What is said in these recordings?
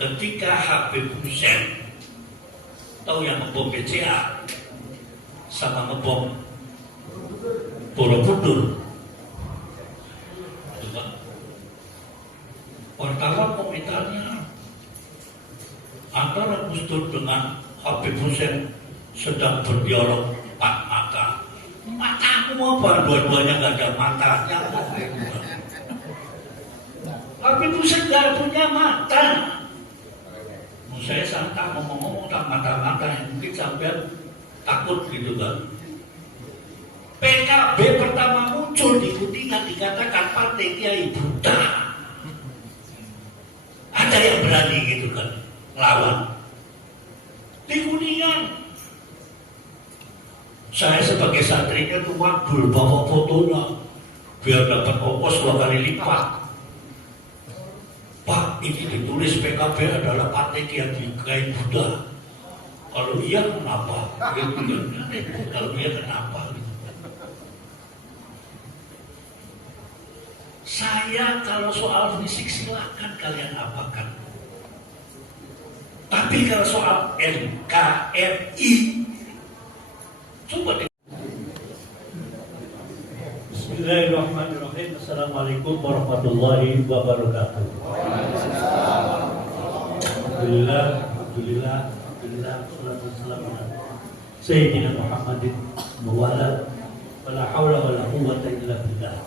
ketika Habib Hussein tahu yang ngebom BCA sama ngebom Borobudur, wartawan komentarnya antara Gus Dur dengan Habib Hussein sedang berdialog empat mata. Matamu apa? Dua-duanya nggak ada matanya. Habib Hussein nggak punya mata. Saya santang ngomong-ngomong tak mata-mata yang mungkin sampai takut gitu kan. PKB pertama muncul di Kuningan dikatakan partai Kiai Buddha. Ada yang berani gitu kan lawan di Kuningan. Saya sebagai santrinya tuh wadul bawa fotonya biar dapat ongkos 2 kali lipat. Pak, ini ditulis PKB adalah partai Kiai Buddha. Kalau iya kenapa? Kalau iya kenapa? Saya kalau soal fisik silakan kalian apakan. Tapi kalau soal NKRI, coba deh. Bismillahirrahmanirrahim. Assalamualaikum warahmatullahi wabarakatuh. Alhamdulillah, salatu wassalamu ala Sayyidina Muhammadin wa la hawla wa la quwwata illa billah.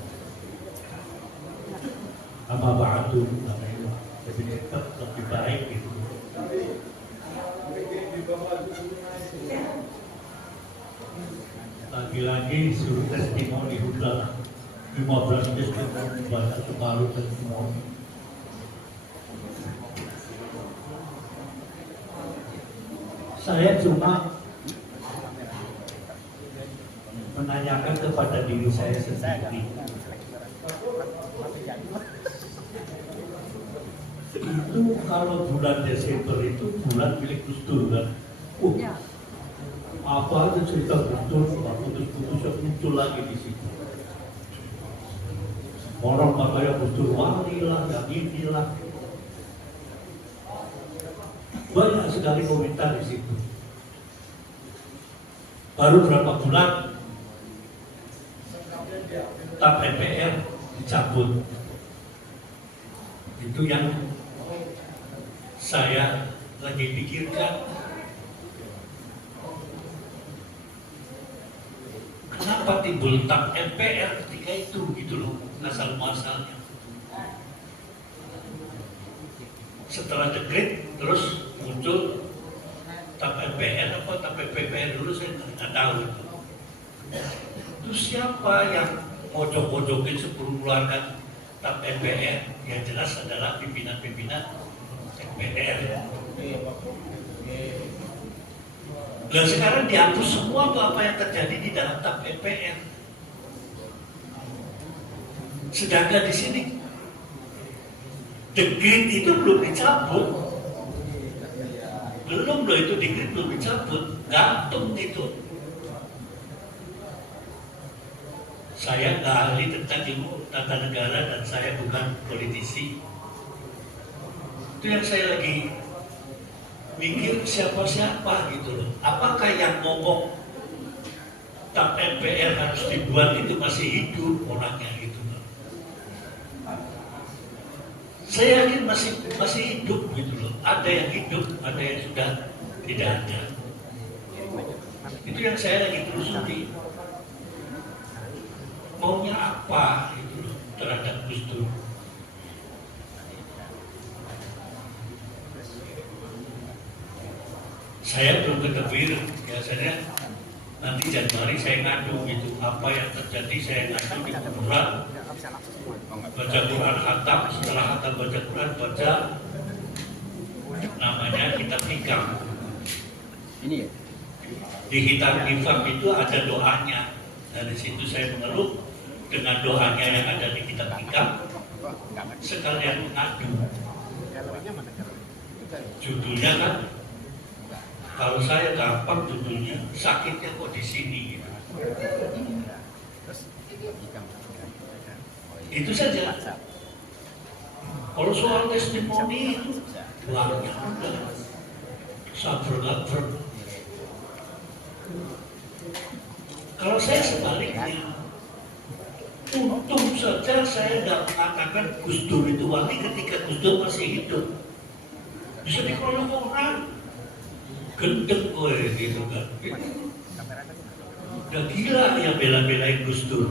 Amma ba'du, lebih baik itu. Lagi-lagi suruh testimoni udah 15 testimoni bahasa separuh testimoni. Saya cuma menanyakan kepada diri saya sendiri. Itu kalau bulan Desember itu bulan milik Gus Dur kan? Apa aja cerita Gus Dur, putus-putus muncul lagi di situ. Orang katanya Gus Dur wali lah, yang inilah. Banyak sekali komentar di situ. Baru berapa bulan TAP MPR dicabut. Itu yang saya lagi pikirkan. Kenapa timbul TAP MPR ketika itu gitu loh, asal muasalnya. Setelah dekret terus muncul TAP MPR apa TAP PPR dulu saya nggak tahu itu. Terus siapa yang mojok-mojokin sebelum mengeluarkan TAP MPR? Yang jelas adalah pimpinan-pimpinan MPR. Dan sekarang dihapus semua apa yang terjadi di dalam TAP MPR. Sedangkan di sini dekret itu belum dicabut. Belum loh itu dekret belum dicabut, gantung itu. Saya nggak ahli tentang ilmu tata negara dan saya bukan politisi. Itu yang saya lagi mikir siapa-siapa gitu loh. Apakah yang ngomong TAP MPR harus dibuat itu masih hidup orangnya gitu loh. Saya yakin masih hidup gitu loh. Ada yang hidup, ada yang sudah tidak ada. Itu yang saya lagi telusuri. Maunya apa gitu loh terhadap Gus Dur. Saya belum ketebir, biasanya nanti Januari saya ngadu gitu. Apa yang terjadi saya ngadu di kuburan. Baca Quran khatam, setelah khatam baca Quran, baca namanya kitab hikam. Ini ya? Di kitab hikam itu ada doanya. Dari situ saya mengeluh dengan doanya yang ada di kitab hikam, sekalian mengadu. Judulnya kan, kalau saya gampang judulnya, sakitnya kok di sini gitu. Itu saja. Kalau soal testimoni itu banyak, sabar. Kalau saya sebaliknya, untung saja saya tidak mengatakan Gus Dur itu wali ketika Gus Dur masih hidup. Bisa dikeroyok orang, gendeng gue gitu kan. Udah gila ya bela-belain Gus Dur.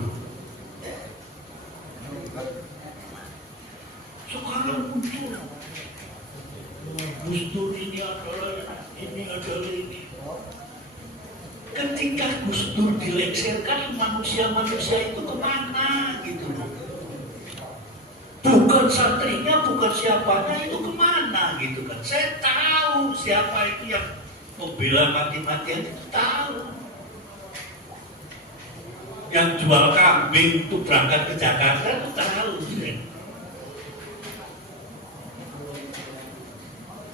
Sekarang muncul Gus Dur ini adalah ini. Ketika Gus Dur dilengsarkan, manusia-manusia itu kemana gitu loh. Bukan santrinya, bukan siapanya, itu kemana gitu kan. Saya tahu siapa itu yang membela mati-matian, itu tahu. Yang jual kambing itu berangkat ke Jakarta itu tahu.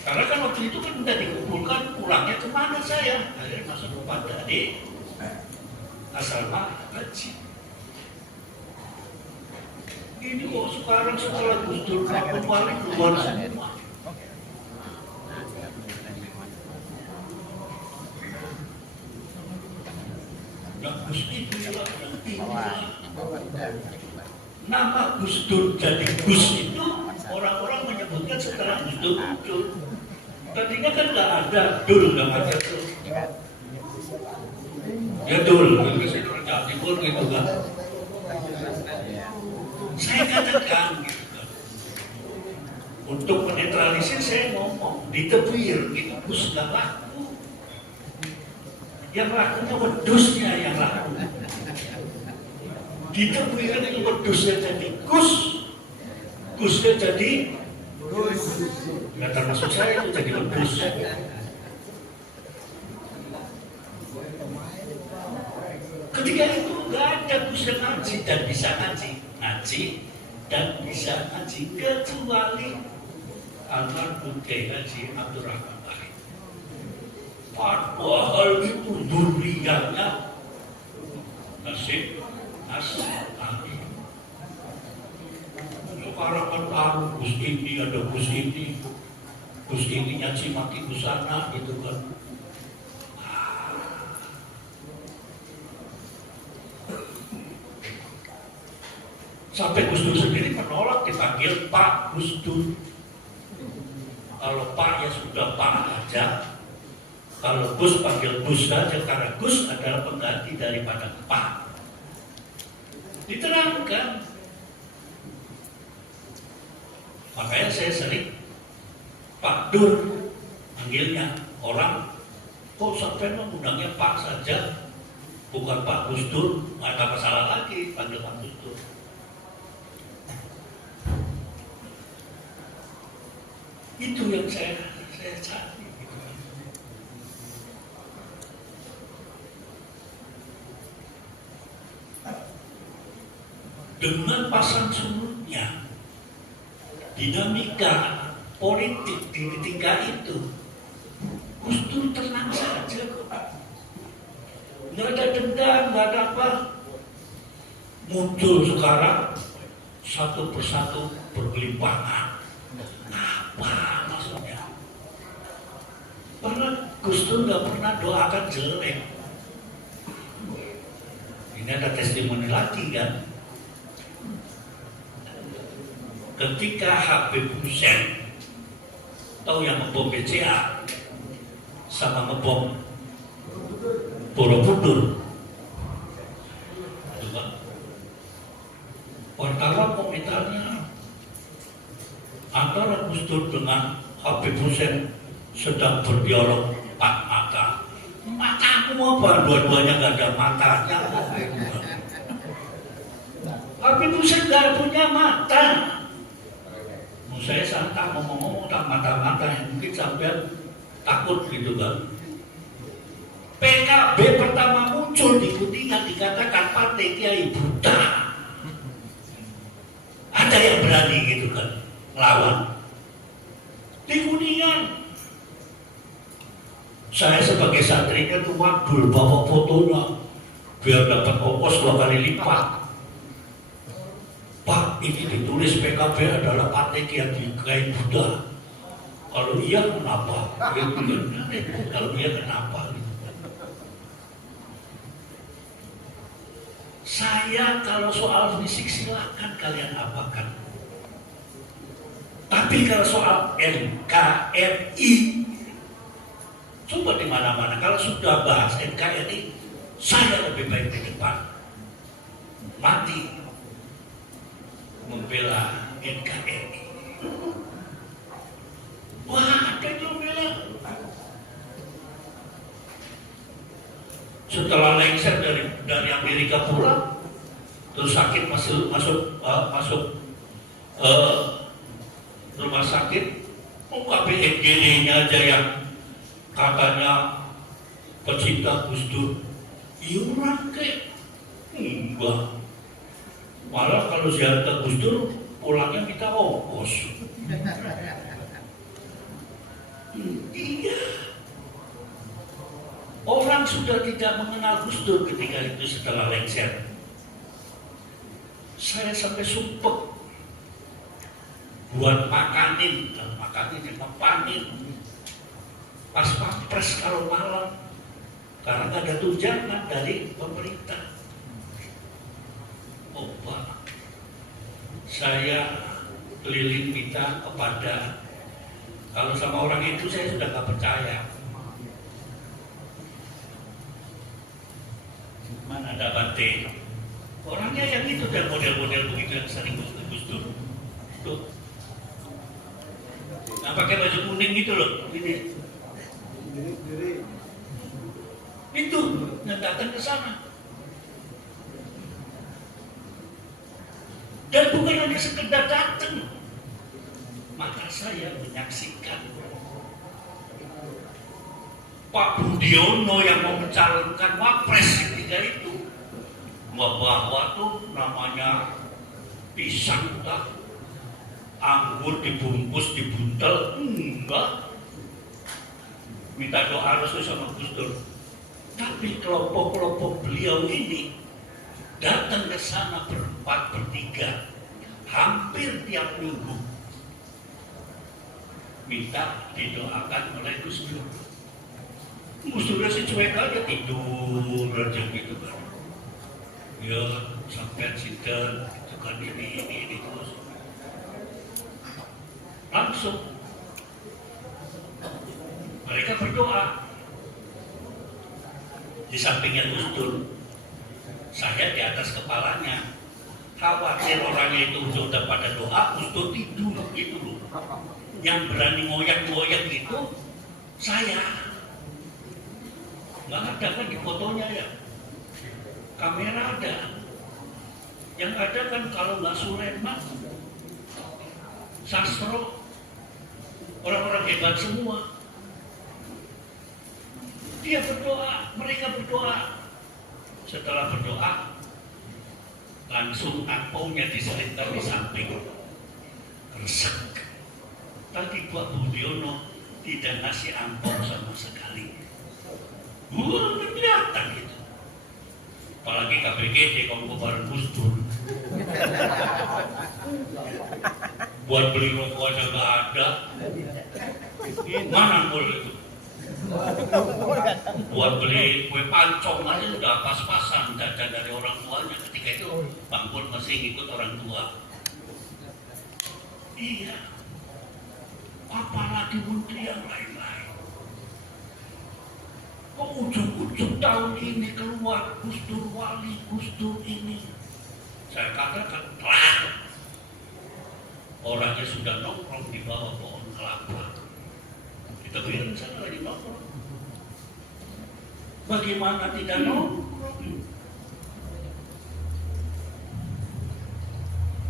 Karena kan waktu itu kan udah dikumpulkan, pulangnya kemana saya? Akhirnya masuk ke Padani, asrama haji. Ini kok sekarang setelah Gus Dur kembali keluar semua. Yang Gus itu yang nama Gus Dur jadi Gus itu orang-orang menyebutkan setelah Gus Dur muncul. Tadinya kan nggak ada Dul, nggak ada Dul. Ya Dul, itu saya orang Jawa Timur gitu kan. Saya katakan gitu kan. Untuk menetralisir saya ngomong ditebir gitu, Gus nggak laku. Yang lakunya wedusnya yang laku. Ditebir itu wedusnya jadi Gus, Gusnya jadi Gus. Nggak termasuk saya itu jadi wedus. Ketika itu nggak ada Gus yang ngaji dan bisa ngaji kecuali almarhum Kiai Haji Abdul Rahman Wahid. Padahal itu duriannya nasib ahli. Sekarang kan tahu Gus ini ada Gus ini nyaci maki Gus sana gitu kan. Sampai Gus Dur sendiri menolak dipanggil Pak Gus Dur. Kalau Pak ya sudah Pak aja. Kalau Gus panggil Gus saja karena Gus adalah pengganti daripada Pak. Diterangkan. Makanya saya sering Pak Dur panggilnya orang kok sampai mengundangnya Pak saja bukan Pak Gus Dur, nggak ada masalah lagi panggil Pak Gus Dur. Itu yang saya cari. Dengan pasang surutnya dinamika politik di ketika itu, Gus Dur tenang saja kok. Nggak ada dendam, nggak ada apa. Muncul sekarang satu persatu bergelimpangan. Apa maksudnya? Karena Gus Dur nggak pernah doakan jelek. Ini ada testimoni lagi kan? Ketika Habib Hussein tahu yang ngebom BCA sama ngebom Borobudur, wartawan komentarnya antara Gus Dur dengan Habib Hussein sedang berdialog empat mata. Matamu apa? Dua-duanya nggak ada matanya. Habib Hussein nggak punya mata. Saya santang ngomong-ngomong tak mata-mata yang mungkin sampai takut gitu kan. PKB pertama muncul di Kuningan dikatakan partai Kiai buta. Ada yang berani gitu kan lawan di Kuningan. Saya sebagai santrinya tuh wadul bawa fotonya biar dapat ongkos 2 kali lipat. Pak, ini ditulis PKB adalah partai Kiai Buddha. Kalau iya kenapa? Kalau iya kenapa? Saya kalau soal fisik silakan kalian apakan. Tapi kalau soal NKRI, coba di mana-mana. Kalau sudah bahas NKRI, saya lebih baik di depan. Mati membela NKRI. Wah, ada yang bilang. Setelah lengser dari Amerika pulang, terus sakit masuk rumah sakit, KPMG-nya aja yang katanya pecinta Gus Dur, iuran kek, enggak. Malah kalau ziarah ke Gus Dur, pulangnya kita ongkos. Iya. Orang sudah tidak mengenal Gus Dur ketika itu setelah lengser. Saya sampai sumpek buat makanin, yang ngepanin pas pampres kalau malam karena nggak ada tunjangan dari pemerintah. Oh Pak, saya keliling minta kepada, kalau sama orang itu saya sudah nggak percaya. Mana ada Bante? Orangnya yang itu dan model-model begitu yang sering Gus Dur. Tuh. Nah, pakai baju kuning gitu loh, ini. Itu yang datang ke sana. Dan bukan hanya sekedar datang. Maka saya menyaksikan Pak Budiono yang mau mencalonkan wapres ketika itu membawa tuh namanya pisang tak, anggur dibungkus dibuntel, enggak, minta doa restu sama Gus Dur. Tapi kelompok-kelompok beliau ini datang ke sana berempat bertiga hampir tiap minggu minta didoakan oleh Gus Dur. Gus Dur sih cuek aja, tidur aja gitu kan. Ya sampai sinten itu kan ini terus langsung mereka berdoa di sampingnya Gus Dur. Saya di atas kepalanya, khawatir orangnya itu sudah pada doa, Gus Dur tidur gitu loh. Yang berani ngoyak-ngoyak gitu saya. Nggak ada kan di fotonya ya, kamera ada. Yang ada kan kalau nggak Sulaiman, Sastro, orang-orang hebat semua. Dia berdoa, mereka berdoa. Setelah berdoa, langsung angpaunya diselipkan di samping. Resek. Tadi Pak Budiono tidak ngasih angpau sama sekali. Kelihatan gitu. Apalagi KPGD kalau bareng Gus Dur. Buat beli rokok aja nggak ada. Mana boleh itu? Buat beli kue pancong aja udah pas-pasan jajan dari orang tuanya. Ketika itu Bang Pun masih ngikut orang tua. Iya. Apalagi menteri yang lain-lain. Kok ujung-ujung tahun ini keluar Gus Dur Wali, Gus Dur ini. Saya katakan telah. Orangnya sudah nongkrong di bawah pohon kelapa. Kita bilang sana lagi nongkrong. Bagaimana tidak nongkrong?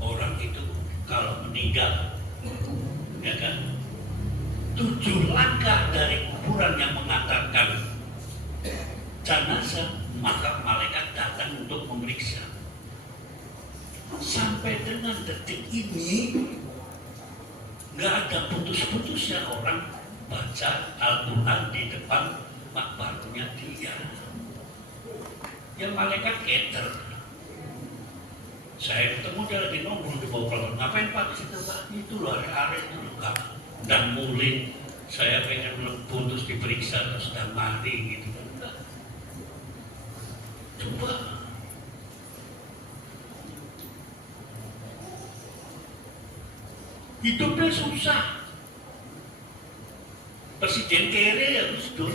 Orang itu kalau meninggal, ya kan? 7 langkah dari kuburan yang mengantarkan jenazah, maka malaikat datang untuk memeriksa. Sampai dengan detik ini nggak ada putus-putusnya orang baca Al-Quran di depan makbarnya dia. Yang malaikat keter. Saya ketemu dia lagi nongkrong di bawah kolong. Ngapain Pak? Situ Pak, itu loh area itu loh Kak. Dan mulai saya pengen lebur terus diperiksa terus sudah mati gitu. Enggak. Coba. Hidupnya susah. Presiden kere ya Gus Dur.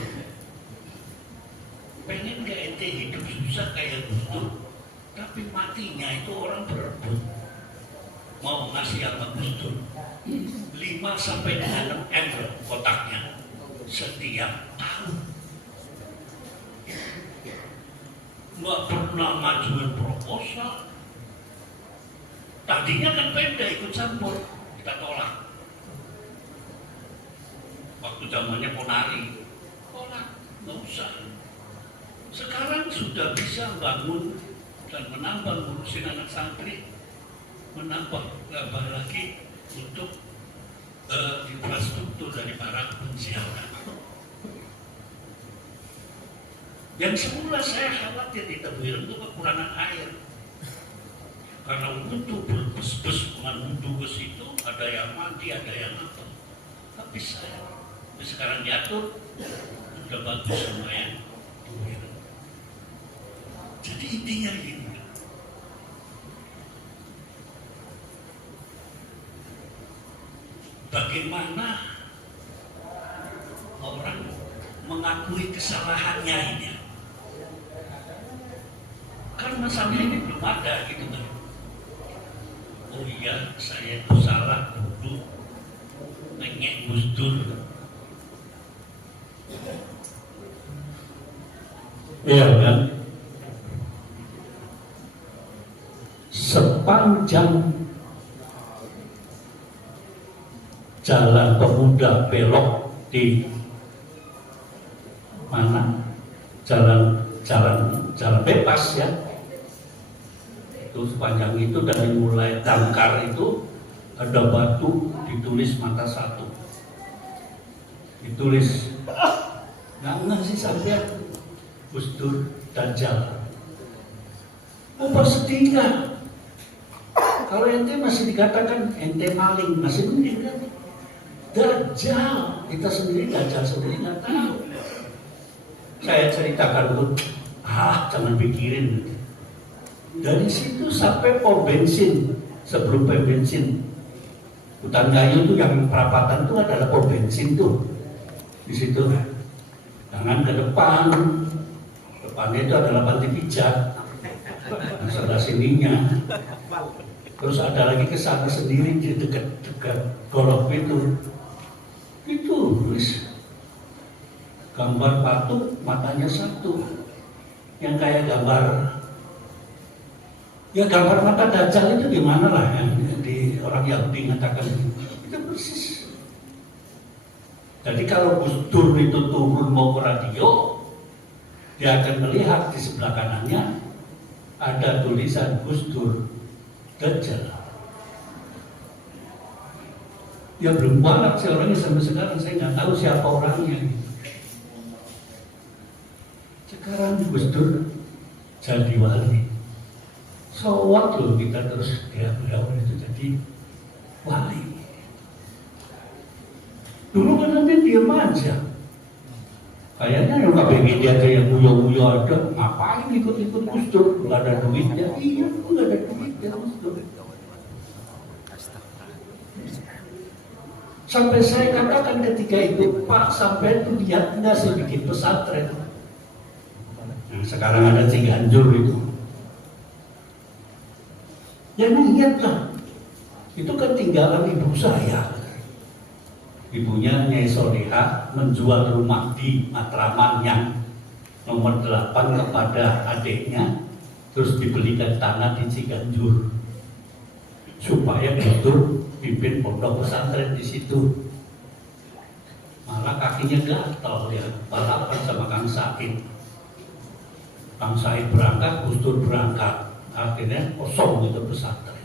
Pengen gak ente hidup susah kayak Gus Dur, tapi matinya itu orang berebut mau ngasih apa Gus Dur 5 sampai 6 M kotaknya setiap tahun. Nggak pernah ngajuin proposal. Tadinya kan Pemda ikut campur, kita tolak. Waktu zamannya Ponari, tolak, nggak usah. Sekarang sudah bisa bangun dan menambah ngurusin anak santri, menambah lagi untuk infrastruktur dari para pensiaran. Yang semula saya khawatir di Tebuireng itu kekurangan air. Karena untuk berbes-bes mengunduh ke situ, ada yang mandi, ada yang apa. Tapi sekarang diatur, sudah bagus lumayan. Jadi intinya ini. Bagaimana orang mengakui kesalahannya ini? Kan masalahnya ini belum ada gitu kan. Oh iya, saya itu salah dulu nengek Gus Dur. Iya kan? Sepanjang jalan pemuda belok di mana jalan bebas ya, itu sepanjang itu dari mulai Damkar itu ada batu ditulis mata satu, ditulis nggak ngasih sampai Gus Dur Dajjal. Apa sedih nggak? Kalau ente masih dikatakan ente maling, masih mending kan? Dajjal, kita sendiri Dajjal sendiri nggak tahu. Saya ceritakan dulu, jangan pikirin. Dari situ sampai pom bensin, sebelum pom bensin, hutan kayu itu yang perapatan itu adalah pom bensin tuh. Di situ, jangan ke depan, depannya itu adalah panti pijat, sebelah sininya. Terus ada lagi ke sana sendiri di dekat golok itu tulis gambar patung matanya satu, yang kayak gambar mata Dajjal itu di mana lah yang di orang Yahudi mengatakan itu persis. Jadi kalau Gus Dur itu turun mau ke radio, dia akan melihat di sebelah kanannya ada tulisan Gus Dur Dajjal. Ya belum banget sih orangnya sampai sekarang, saya nggak tahu siapa orangnya. Sekarang Gus Dur jadi wali. So what loh kita terus beliau itu jadi wali. Dulu kan nanti diam aja. Kayaknya yang KBG dia kayak buyo-buyo ada, ngapain ikut-ikut Gus Dur? Nggak ada duitnya. Iya, nggak ada duitnya Gus Dur. Sampai saya katakan ketika itu, Pak, sampai itu dia nggak sih bikin pesantren. Nah, sekarang ada Ciganjur itu. Ya ingatlah, itu kan tinggalan ibu saya. Ibunya Nyai Soleha menjual rumah di Matraman yang nomor 8 kepada adiknya, terus dibelikan tanah di Ciganjur supaya Gus pimpin pondok pesantren di situ. Malah kakinya gatal ya, balapan sama Kang Said. Kang Said berangkat, Gus Dur berangkat, akhirnya kosong itu pesantren.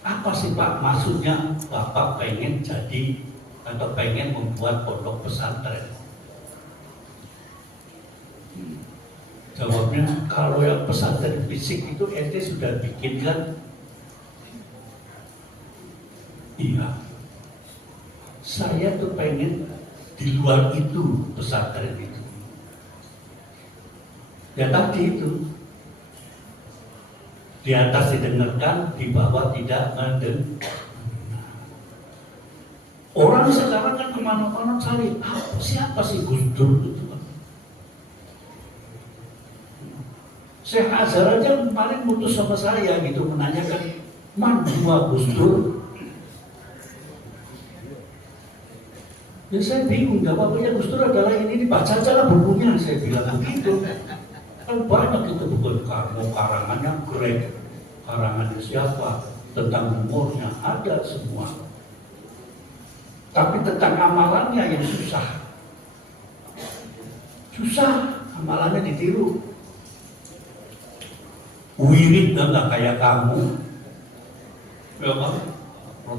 Apa sih Pak maksudnya Bapak pengen jadi atau pengen membuat pondok pesantren? Jawabnya, kalau yang pesantren fisik itu ente sudah bikin kan? Iya. Saya tuh pengen di luar itu pesantren itu. Ya tadi itu. Di atas didengarkan, di bawah tidak mendengar. Orang sekarang kan kemana-mana cari, siapa sih Gus Dur itu? Syekh Azhar aja kemarin putus sama saya gitu, menanyakan mana Gus Dur. Ya saya bingung, jawabnya Gus Dur adalah ini, dibaca aja lah bukunya, saya bilang begitu. Kan banyak itu buku kamu, karangannya Greg, karangannya siapa, tentang umurnya, ada semua. Tapi tentang amalannya yang susah. Susah, amalannya ditiru. Wirid nggak kayak kamu, ya kan?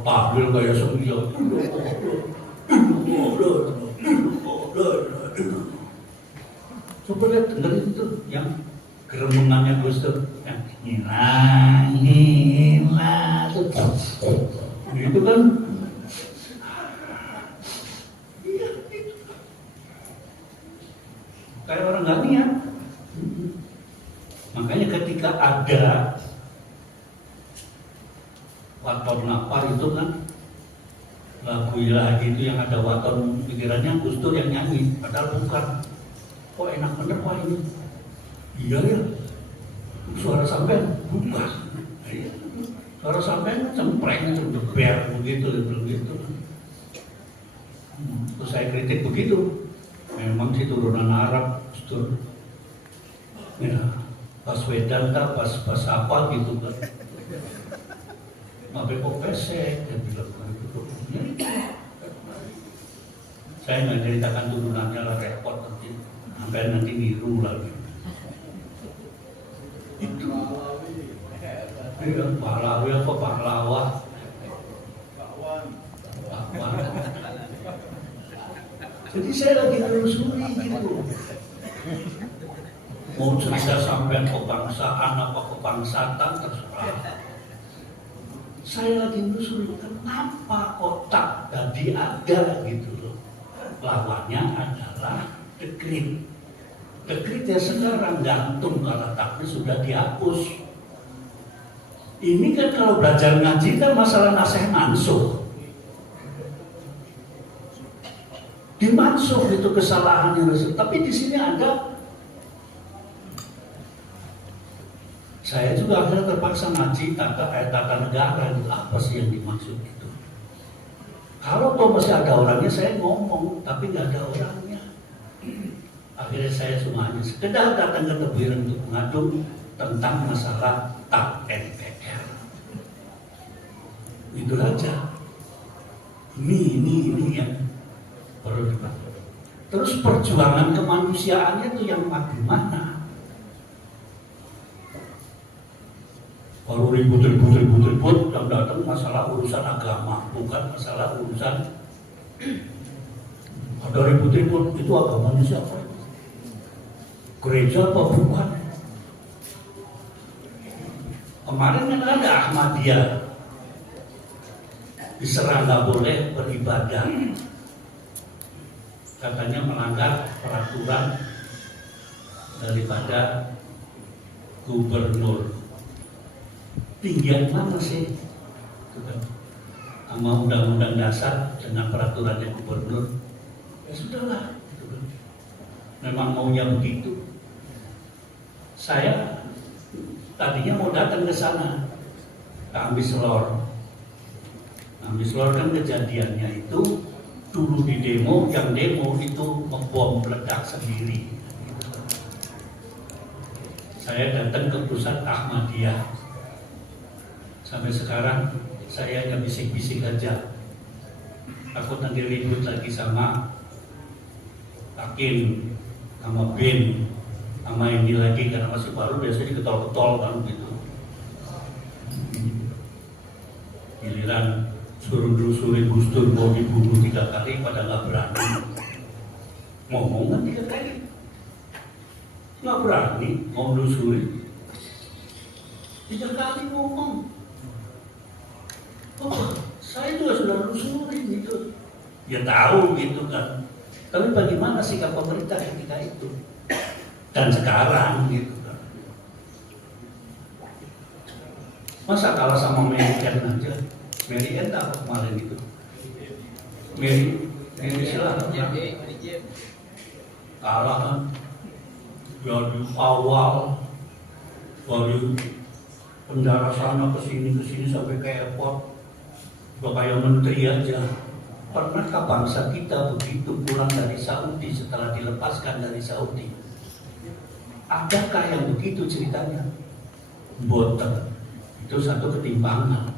Tahlil kayak semua. Coba lihat dengerin itu yang geremungannya Gus Dur, yang ngilang, itu kan. Iya, itu. Kayak orang nggak niat. Makanya ketika ada waton lapar itu kan lagu ilahi itu yang ada waton, pikirannya Gus Dur yang nyanyi, padahal bukan. Kok enak bener Pak ini? Iya ya, suara sampean bukan. Suara sampean cempreng, ceber begitu. Terus saya kritik begitu. Memang sih turunan Arab, Gus Dur. Ya. Pas Wedan tak, pas apa gitu kan. Mabek kok pesek, dia bilang gitu. Saya nggak ceritakan turunannya lah, repot nanti. Sampai nanti niru lagi. Itu. Ya, Pahlawi apa Pahlawa? Jadi saya lagi nelusuri gitu. Mau cerita sampai kebangsaan apa kebangsaan terserah. Saya lagi nelusuri kenapa otak tadi ada gitu loh. Lawannya adalah dekrit. Dekrit ya sekarang gantung kalau takdir sudah dihapus. Ini kan kalau belajar ngaji kan masalah nasih mansuh. Dimansuh itu kesalahannya, tapi di sini ada. Saya juga akhirnya terpaksa ngaji tata negara itu apa sih yang dimaksud itu. Kalau toh masih ada orangnya saya ngomong, tapi nggak ada orangnya. Akhirnya saya semuanya sekedar datang ke tebuiran untuk mengadu tentang masalah TAP NPR. Itu aja. Ini yang perlu dibangun. Terus perjuangan kemanusiaannya itu yang bagaimana? Baru ribut dan datang masalah urusan agama, bukan masalah urusan. Ada ribut itu agamanya siapa? Gereja apa bukan? Kemarin kan ada Ahmadiyah diserang nggak boleh beribadah, katanya melanggar peraturan daripada gubernur. Tinggian mana sih? Sama undang-undang dasar dengan peraturannya gubernur. Ya sudahlah. Memang maunya begitu. Saya tadinya mau datang ke sana, ke Ambislor. Ambislor kan kejadiannya itu dulu di demo, yang demo itu membom meledak sendiri. Saya datang ke pusat Ahmadiyah. Sampai sekarang saya hanya bisik-bisik aja. Takut nanti ribut lagi sama Akin, sama Bin, sama ini lagi karena masih baru biasanya ketol-ketol kan gitu. Giliran suruh nelusurin Gus Dur mau dibunuh 3 kali pada nggak berani. Ngomong kan 3 kali. nggak berani mau melusuri. 3 kali ngomong, oh saya juga sudah lusuri gitu. Ya tahu gitu kan. Tapi bagaimana sikap pemerintah ketika itu dan sekarang gitu kan? Masa kalah sama Mary Ann aja? Mary Ann tak kemarin itu. Mary silahkan kalah kan? Dari awal dari penjara sana ke sini sampai ke airport, udah kayak menteri aja. Pernahkah bangsa kita begitu pulang dari Saudi setelah dilepaskan dari Saudi? Adakah yang begitu ceritanya? Boten. Itu satu ketimpangan.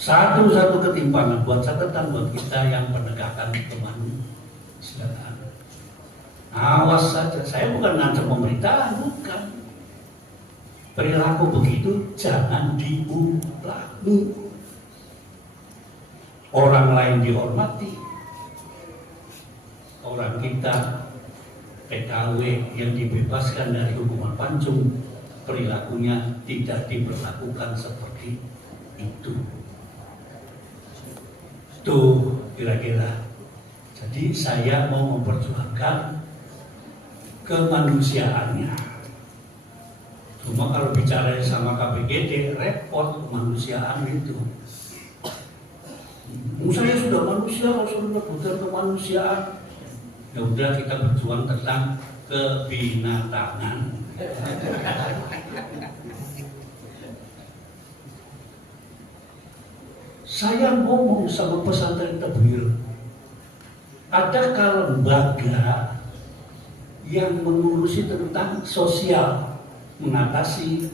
Satu ketimpangan buat catatan buat kita yang penegakan kemanusiaan. Awas saja, saya bukan ngancam pemerintahan, bukan. Perilaku begitu jangan diulangi. Orang lain dihormati, orang kita PKW yang dibebaskan dari hukuman panjung, perilakunya tidak diperlakukan seperti itu. Tuh kira-kira. Jadi saya mau memperjuangkan kemanusiaannya. Cuma kalau bicara sama KPGD repot kemanusiaan itu. Saya sudah manusia, kalau sudah bukan kemanusiaan. Ya udah kita berjuang tentang kebinatangan. Saya ngomong sama pesantren Tabligh, adakah lembaga yang mengurusi tentang sosial, mengatasi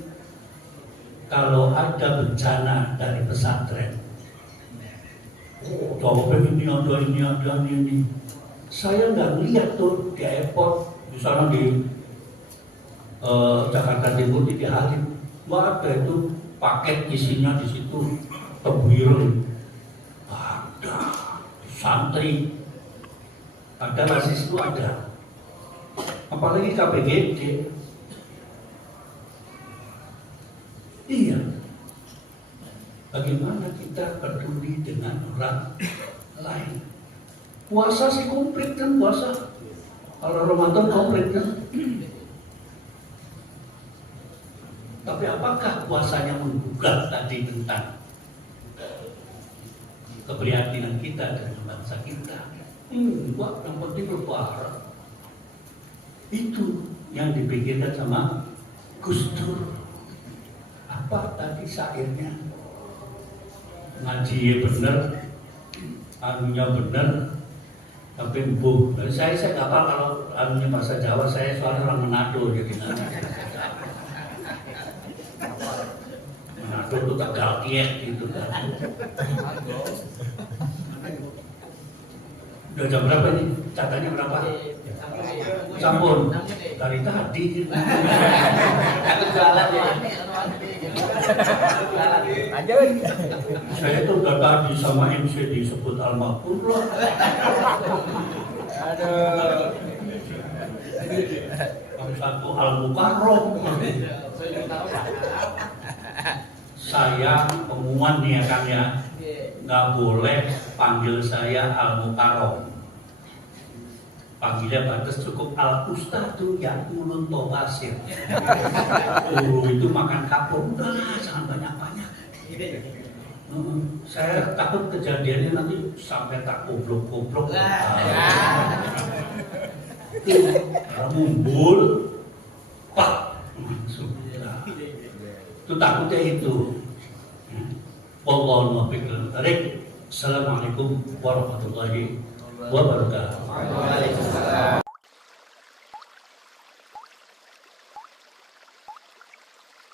kalau ada bencana dari pesantren? Oh, jawabnya ini. Saya nggak lihat tuh di airport, di sana di Jakarta Timur di Halim, nggak ada itu paket isinya di situ Tabligh, ada santri, ada mahasiswa itu ada, apalagi KPGD. Iya. Bagaimana kita peduli dengan orang lain? Puasa sih komplit kan puasa. Kalau Ramadan komplit kan. Tapi apakah puasanya menggugat tadi tentang keprihatinan kita dengan bangsa kita? Enggak, yang penting berpuasa. Itu yang dipikirkan sama Gus Dur. Apa tadi syairnya? Ngaji bener, anunya bener, tapi bu. Saya nggak apa kalau anunya bahasa Jawa, saya soalnya orang Manado jadi Manado itu Tegal Tiek gitu kan. Udah jam berapa ini? Catanya berapa? Sampun dari tadi. Aku jalan ya. Saya tuh udah tadi sama MC disebut almarhum loh. Aduh. Satu Al-Mukarram. Saya pengumuman nih ya Kang ya, nggak boleh panggil saya Al-Mukarram. Panggilnya batas cukup Al-Ustadz yang ulun tobasir. Itu makan kapur, udah jangan banyak-banyak. Saya takut kejadiannya nanti sampai tak goblok-goblok. Mumbul, pak, langsung. Itu takutnya itu. Wallahu a'lam. Assalamualaikum warahmatullahi wabarakatuh.